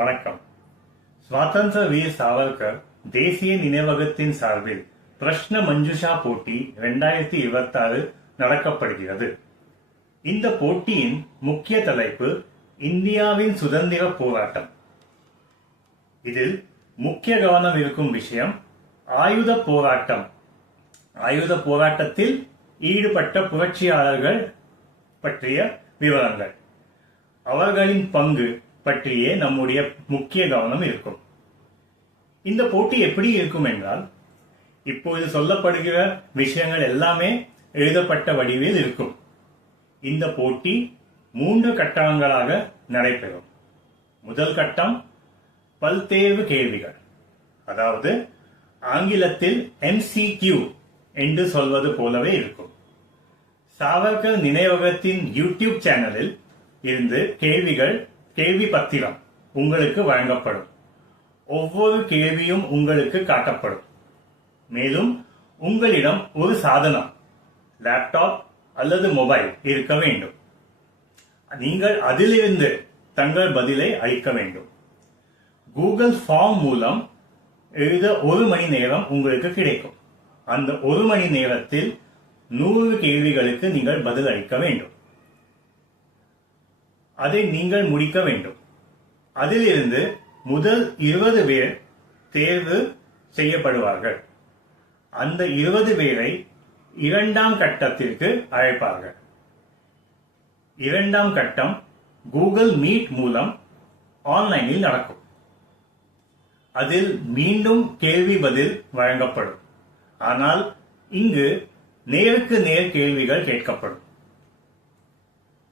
வணக்கம். சுவாதந்திர வீர் சாவர்கர் தேசிய நினைவகத்தின் சார்பில் பிரஷ்ன மஞ்சுஷா போட்டி 2026 நடக்கப்படுகிறது. இந்த போட்டியின் முக்கிய தலைப்பு இந்தியாவின் சுதந்திர போராட்டம். இதில் முக்கிய கவனம் இருக்கும் விஷயம் ஆயுத போராட்டம். ஆயுத போராட்டத்தில் ஈடுபட்ட புரட்சியாளர்கள் பற்றிய விவரங்கள், அவர்களின் பங்கு பற்றியே நம்முடைய முக்கிய கவனம் இருக்கும். இந்த போட்டி எப்படி இருக்கும் என்றால், இப்போது சொல்லப்படுகிற விஷயங்கள் எல்லாமே எழுதப்பட்ட வடிவில் இருக்கும். இந்த போட்டி 3 கட்டங்களாக நடைபெறும். முதல் கட்டம் பல்தேர்வு கேள்விகள், அதாவது ஆங்கிலத்தில் MCQ என்று சொல்வது போலவே இருக்கும். சாவர்கர் நினைவகத்தின் யூடியூப் சேனலில் இருந்து கேள்வி பத்திரம் உங்களுக்கு வழங்கப்படும். ஒவ்வொரு கேள்வியும் உங்களுக்கு காட்டப்படும். மேலும் உங்களிடம் ஒரு சாதனம், லேப்டாப் அல்லது மொபைல் இருக்க வேண்டும். நீங்கள் அதிலிருந்து தங்கள் பதிலை அளிக்க வேண்டும். கூகுள் ஃபார்ம் மூலம் எழுத 1 மணி நேரம் உங்களுக்கு கிடைக்கும். அந்த 1 மணி நேரத்தில் 100 கேள்விகளுக்கு நீங்கள் பதில் அளிக்க வேண்டும். அதை நீங்கள் முடிக்க வேண்டும். அதிலிருந்து முதல் 20 பேர் தேர்வு செய்யப்படுவார்கள். அந்த 20 பேரை 2ஆம் கட்டத்திற்கு அழைப்பார்கள். 2ஆம் கட்டம் கூகுள் மீட் மூலம் ஆன்லைனில் நடக்கும். அதில் மீண்டும் கேள்வி பதில் வழங்கப்படும். ஆனால் இங்கு நேருக்கு நேர் கேள்விகள் கேட்கப்படும்.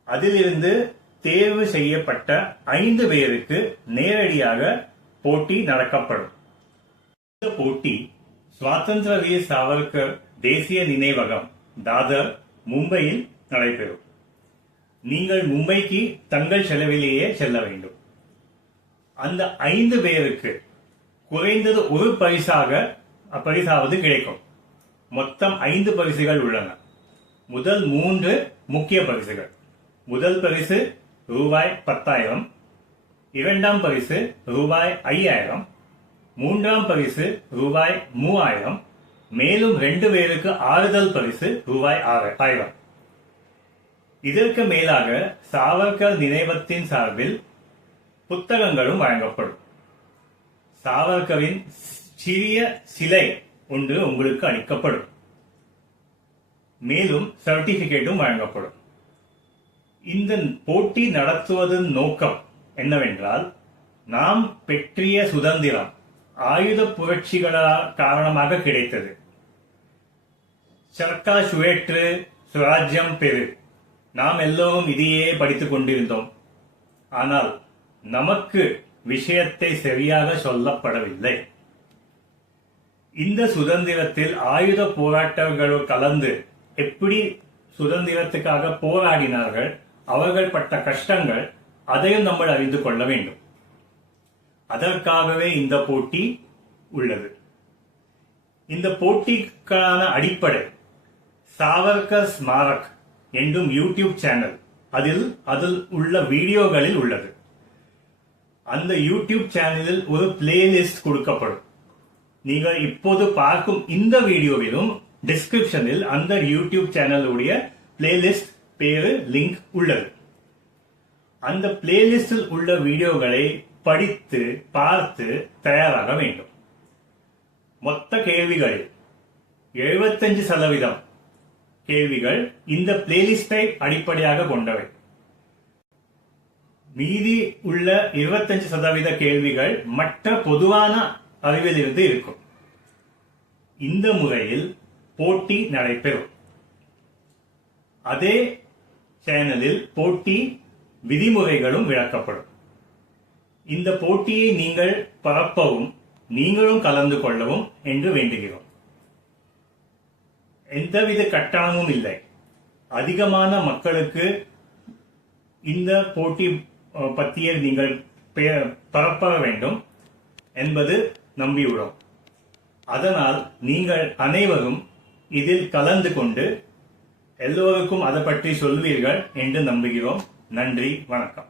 அதிலிருந்து தேர்வு செய்யப்பட்ட 5 பேருக்கு நேரடியாக போட்டி நடக்கப்படும். இந்த போட்டி சுவாதந்திர வீர் சாவர்கர் தேசிய நினைவகம், தாதர், மும்பையில் நடைபெறும். நீங்கள் மும்பைக்கு தங்கள் செலவிலேயே செல்ல வேண்டும். அந்த 5 பேருக்கு குறைந்தது ஒரு பரிசாவது கிடைக்கும். மொத்தம் 5 பரிசுகள் உள்ளன. முதல் 3 முக்கிய பரிசுகள். முதல் பரிசு ரூபாய் 10,000, 2ஆம் பரிசு ரூபாய் 5,000, 3ஆம் பரிசு ரூபாய் 3,000, மேலும் 2 பேருக்கு ஆறுதல் பரிசு ரூபாய் 6,000. இதற்கு மேலாக சாவர்கர் நினைவகத்தின் சார்பில் புத்தகங்களும் வழங்கப்படும். சாவர்கரின் சிறிய சிலை ஒன்று உங்களுக்கு அளிக்கப்படும். மேலும் சர்டிபிகேட்டும் வழங்கப்படும். இந்த போட்டி நடத்துவதன் நோக்கம் என்னவென்றால், நாம் பெற்றிய சுதந்திரம் ஆயுத புரட்சிகளால் காரணமாக கிடைத்தது. சர்க்கா சுழற்று சுராஜ்யம் பெரு, நாம் எல்லோரும் இதையே படித்துக் கொண்டிருந்தோம். ஆனால் நமக்கு விஷயத்தை சரியாக சொல்லப்படவில்லை. இந்த சுதந்திரத்தில் ஆயுத போராட்டங்கள் கலந்து எப்படி சுதந்திரத்துக்காக போராடினார்கள், அவர்கள் பட்ட கஷ்டங்கள், அதையும் நம்ம அறிந்து கொள்ள வேண்டும். அதற்காகவே இந்த போட்டி உள்ளது. இந்த போட்டிக்கான அடிப்படை சாவர்கர் ஸ்மாரக் என்றும் யூடியூப் சேனல், அதில் உள்ள வீடியோகளில் உள்ளது. அந்த யூடியூப் சேனலில் ஒரு பிளேலிஸ்ட் கொடுக்கப்படும். நீங்கள் இப்போது பார்க்கும் இந்த வீடியோவிலும் டிஸ்கிரிப்ஷனில் அந்த யூடியூப் சேனலுடைய பிளேலிஸ்ட் பேரு லிங்க் உள்ளது. அந்த பிளேலிஸ்டில் உள்ள வீடியோகளை படித்து பார்த்து தயாராக வேண்டும். மொத்த கேள்விகளில் 75% கேள்விகள் இந்த பிளேலிஸ்டை அடிப்படையாக கொண்டவை. மீதி உள்ள 25% கேள்விகள் மற்ற பொதுவான அறிவிலிருந்து இருக்கும். இந்த முறையில் போட்டி நடைபெறும். அதே சேனலில் போட்டி விதிமுறைகளும் விளக்கப்படும். இந்த போட்டியை நீங்கள் பரப்பவும் நீங்களும் கலந்து கொள்ளவும் என்று வேண்டுகிறோம். எந்தவித கட்டணமும் இல்லை. அதிகமான மக்களுக்கு இந்த போட்டி பற்றிய நீங்கள் பரப்ப வேண்டும் என்பது நம்பியுள்ளோம். அதனால் நீங்கள் அனைவரும் இதில் கலந்து கொண்டு எல்லோருக்கும் அதை பற்றி சொல்வீர்கள் என்று நம்புகிறோம். நன்றி, வணக்கம்.